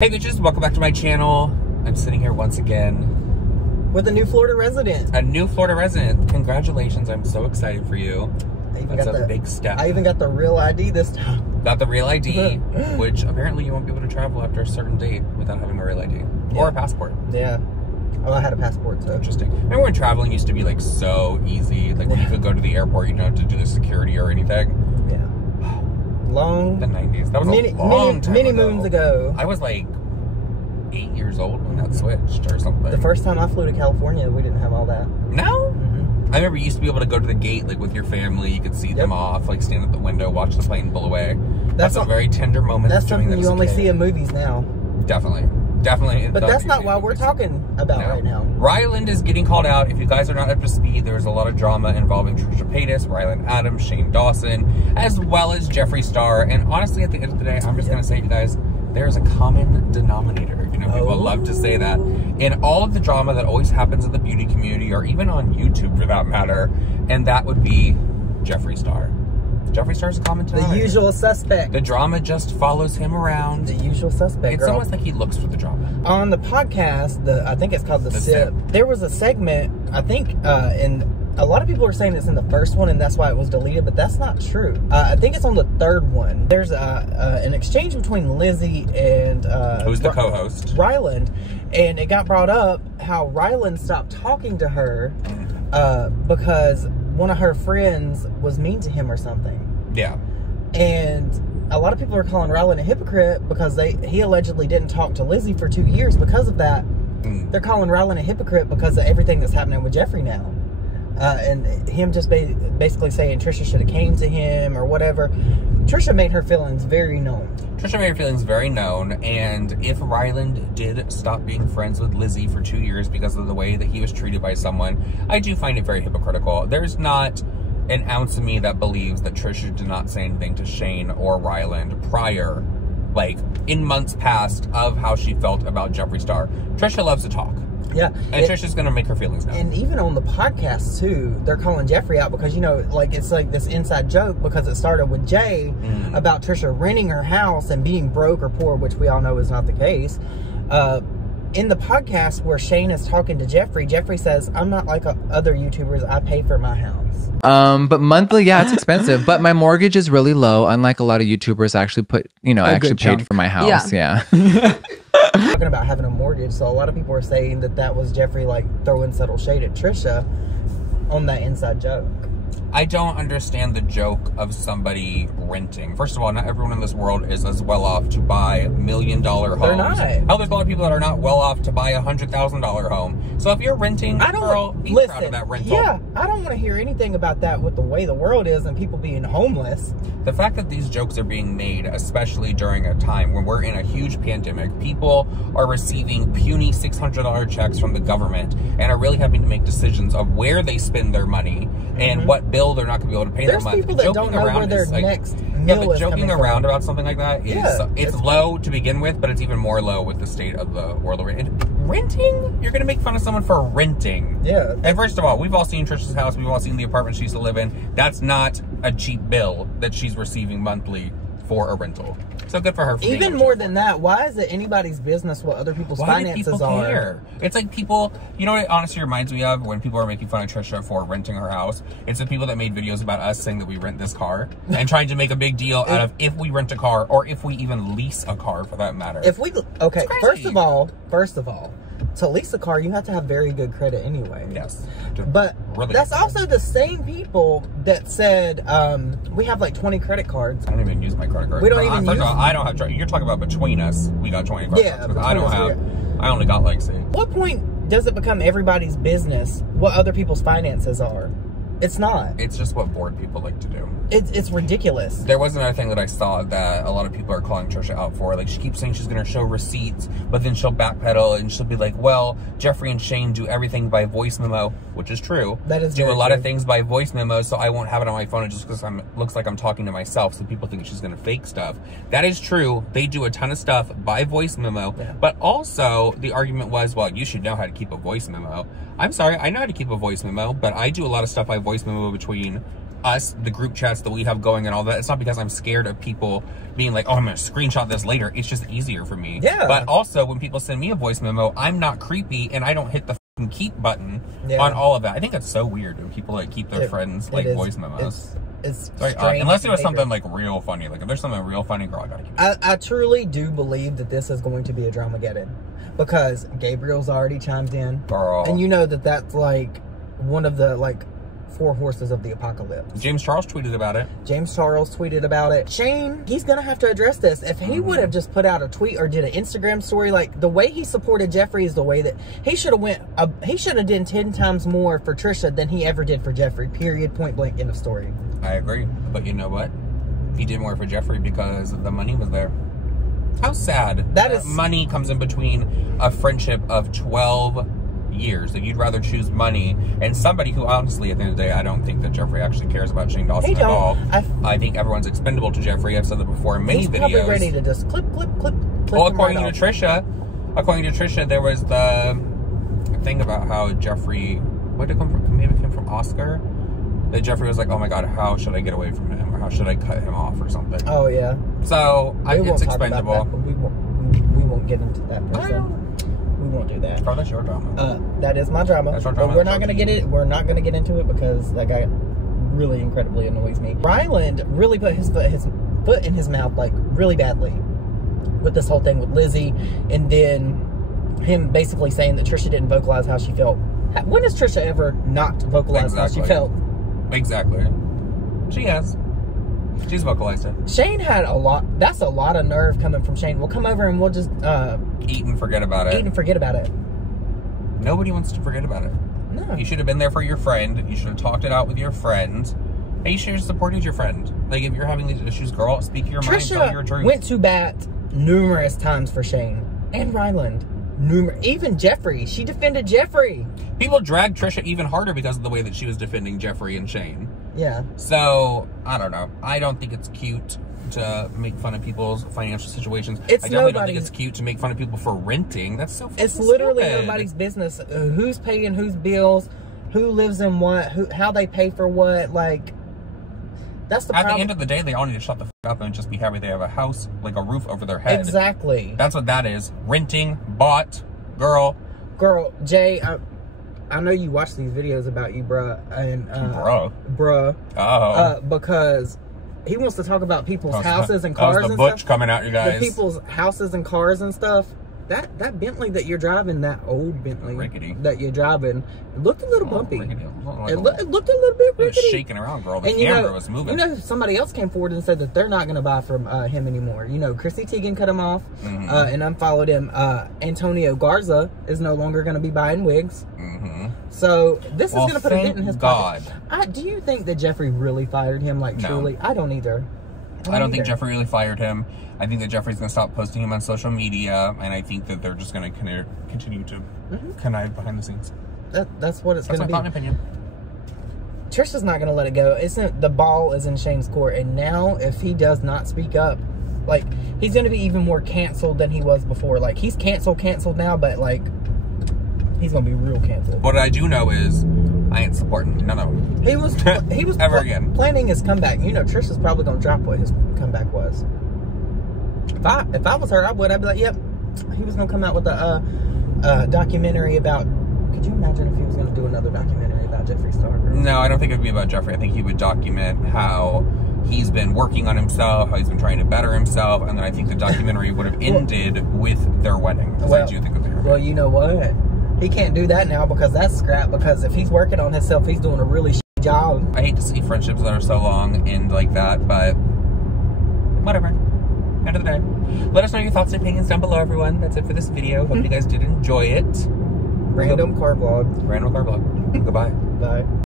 Hey bitches, welcome back to my channel. I'm sitting here once again with a new Florida resident. A new Florida resident. Congratulations, I'm so excited for you. That's a big step. I even got the real ID this time. Got the real ID, which apparently you won't be able to travel after a certain date without having a real ID. Yeah. Or a passport. Yeah. Oh, I had a passport, so. Interesting. Remember when traveling used to be like so easy? Like when you could go to the airport, you don't have to do the security or anything. Yeah. Long. The 90s. That was a long time many ago. moons ago. I was like 8 years old when that switched or something. The first time I flew to California, we didn't have all that. No? I remember you used to be able to go to the gate like with your family. You could see them off, like stand at the window, watch the plane pull away. That's a very tender moment. That's something you only see in movies now. Definitely. Definitely. But that's not what we're talking about right now. Ryland is getting called out. If you guys are not up to speed, there's a lot of drama involving Trisha Paytas, Ryland Adams, Shane Dawson, as well as Jeffree Star. And honestly, at the end of the day, I'm just going to say to you guys, there's a common denominator. You know, people love to say that. In all of the drama that always happens in the beauty community, or even on YouTube for that matter, and that would be Jeffree Star. Jeffree Star's a common denominator. The usual suspect. The drama just follows him around. The usual suspect, It's almost like he looks for the drama. On the podcast, I think it's called The Sip, there was a segment, I think, and a lot of people are saying it's in the first one and that's why it was deleted, but that's not true. I think it's on the third one. There's an exchange between Lizzie and... who's the co-host? Ryland. And it got brought up how Ryland stopped talking to her because one of her friends was mean to him or something. Yeah. And a lot of people are calling Ryland a hypocrite because he allegedly didn't talk to Lizzie for 2 years because of that. They're calling Ryland a hypocrite because of everything that's happening with Jeffree now. And him just basically saying Trisha should have came to him or whatever. Trisha made her feelings very known. Trisha made her feelings very known, and if Ryland did stop being friends with Lizzie for 2 years because of the way that he was treated by someone, I do find it very hypocritical. There's not an ounce of me that believes that Trisha did not say anything to Shane or Ryland prior, like in months past, of how she felt about Jeffree Star. Trisha loves to talk. Yeah. And Trisha's going to make her feelings known. And even on the podcast, too, they're calling Jeffree out because, you know, like, it's like this inside joke because it started with Jay about Trisha renting her house and being broke or poor, which we all know is not the case. In the podcast where Shane is talking to Jeffree, Jeffree says, I'm not like other YouTubers, I pay for my house. But monthly, yeah, it's expensive. But my mortgage is really low, unlike a lot of YouTubers actually paid for my house. Yeah. Talking about having a mortgage, so a lot of people are saying that was Jeffree like throwing subtle shade at Trisha on that inside joke. I don't understand the joke of somebody renting. First of all, not everyone in this world is as well off to buy $1 million homes. They're not. Hell, there's a lot of people that are not well off to buy a $100,000 home. So if you're renting, girl, be proud of that rental. Yeah, I don't want to hear anything about that with the way the world is and people being homeless. The fact that these jokes are being made, especially during a time when we're in a huge pandemic, people are receiving puny $600 checks from the government and are really having to make decisions of where they spend their money and what bill they're not going to be able to pay that month. There's people that don't know where their next meal is joking around about something like that is it's low to begin with, but it's even more low with the state of the world. Renting? You're going to make fun of someone for renting. Yeah. And first of all, we've all seen Trisha's house. We've all seen the apartment she used to live in. That's not a cheap bill that she's receiving monthly for a rental. So good for her. Even more than that, why is it anybody's business what other people's finances are? It's like people, you know what it honestly reminds me of when people are making fun of Trisha for renting her house? It's the people that made videos about us saying that we rent this car and trying to make a big deal out of if we rent a car or if we even lease a car for that matter. Okay, first of all, to lease a car, you have to have very good credit anyway. Yes. But that's also the same people that said, we have like 20 credit cards. I don't even use my credit card. We don't even use them. I don't have, you're talking about between us, we got 20 credit cards. I don't have, I only got like, say. What point does it become everybody's business what other people's finances are? It's not. It's just what bored people like to do. It's ridiculous. There was another thing that I saw that a lot of people are calling Trisha out for. Like, she keeps saying she's going to show receipts, but then she'll backpedal and she'll be like, well, Jeffree and Shane do everything by voice memo, which is true. That is do a lot of things by voice memo, so I won't have it on my phone. It just because looks like I'm talking to myself, so people think she's going to fake stuff. That is true. They do a ton of stuff by voice memo, but also the argument was, well, you should know how to keep a voice memo. I'm sorry, I know how to keep a voice memo, but I do a lot of stuff by voice memo between us, the group chats that we have going and all that. It's not because I'm scared of people being like, oh, I'm going to screenshot this later. It's just easier for me. Yeah. But also, when people send me a voice memo, I'm not creepy and I don't hit the fucking keep button on all of that. I think that's so weird when people like keep their friends like voice memos. It's unless it was something like real funny. Like if there's something real funny, girl, I gotta keep it. I truly do believe that this is going to be a Dramageddon, because Gabriel's already chimed in, girl, and you know that that's like one of the like 4 horses of the apocalypse. James Charles tweeted about it. James Charles tweeted about it. Shane, he's gonna have to address this. If he would have just put out a tweet or did an Instagram story, like the way he supported Jeffree is the way that he should have he should have done 10 times more for Trisha than he ever did for Jeffree. Period. Point blank. End of story. I agree, but you know what? He did more for Jeffree because the money was there. How sad that money comes in between a friendship of 12 years. If you'd rather choose money and somebody who honestly at the end of the day, I don't think that Jeffree actually cares about Shane Dawson at all. I think everyone's expendable to Jeffree. I've said that before in many videos. He's probably ready to just clip. Well, according to Trisha, there was the thing about how Jeffree, what did it come from? Maybe it came from Oscar. That Jeffree was like, oh my God, how should I get away from him? Or how should I cut him off or something? Oh yeah. So it's expendable. That, but we won't get into that. We won't do that. Oh, that's your drama. That is my drama. That's your drama. But we're not gonna get it. We're not gonna get into it because that guy really incredibly annoys me. Ryland really put his foot in his mouth like really badly with this whole thing with Lizzie, and then him basically saying that Trisha didn't vocalize how she felt. When has Trisha ever not vocalized how she felt? Exactly. She has. She's vocalized it. Shane had a lot. That's a lot of nerve coming from Shane. We'll come over and we'll just eat and forget about it. Eat and forget about it. Nobody wants to forget about it. No. You should have been there for your friend. You should have talked it out with your friend. And you should have supported your friend. Like, if you're having these issues, girl, speak your mind, tell your truth. Trisha went to bat numerous times for Shane and Ryland. Even Jeffree. She defended Jeffree. People dragged Trisha even harder because of the way that she was defending Jeffree and Shane. Yeah. So, I don't know. I don't think it's cute to make fun of people's financial situations. I definitely don't think it's cute to make fun of people for renting. That's so fucking It's literally stupid. nobody's business. Who's paying whose bills, who lives in what, how they pay for what. Like, that's the problem. At the end of the day, they all need to shut the f up and just be happy they have a house, like a roof over their head. Exactly. That's what that is. Renting, bought, girl. Girl, Jay, I know you watch these videos about you, bruh. And, bruh. Oh. Because he wants to talk about people's houses and cars and stuff. That was the butch coming out, you guys. The people's houses and cars and stuff. That Bentley that you're driving, that old Bentley that you're driving, looked a little bumpy. It looked a little bit rickety. It was shaking around, girl. The camera was moving. You know, somebody else came forward and said that they're not going to buy from him anymore. You know, Chrissy Teigen cut him off and unfollowed him. Antonio Garza is no longer going to be buying wigs. So this is going to put a dent in his pocket. Do you think that Jeffree really fired him? Like, truly? I don't either. I don't think Jeffree really fired him. I think that Jeffree's going to stop posting him on social media, and I think that they're just going to continue to connive behind the scenes. That's what it's going to be. That's my thought and opinion. Trisha's not going to let it go. The ball is in Shane's court, and now if he does not speak up, like, he's going to be even more canceled than he was before. Like, he's canceled now, but like, he's going to be real canceled. What I do know is I ain't supporting none of them. He was ever again planning his comeback. You know, Trisha's probably going to drop what his comeback was. If I was her, I'd be like, yep. He was going to come out with a documentary about. Could you imagine if he was going to do another documentary about Jeffree Star? No, I don't think it would be about Jeffree. I think he would document how he's been working on himself, how he's been trying to better himself, and then I think the documentary would have ended with their wedding. Well, I do think that they were. Well, you know what? He can't do that now because that's scrap. Because if he's working on himself, he's doing a really shitty job. I hate to see friendships that are so long end like that, but whatever. End of the day. Let us know your thoughts and opinions down below, everyone. That's it for this video. Hope you guys did enjoy it. Random car vlog. Random car vlog. Goodbye. Bye.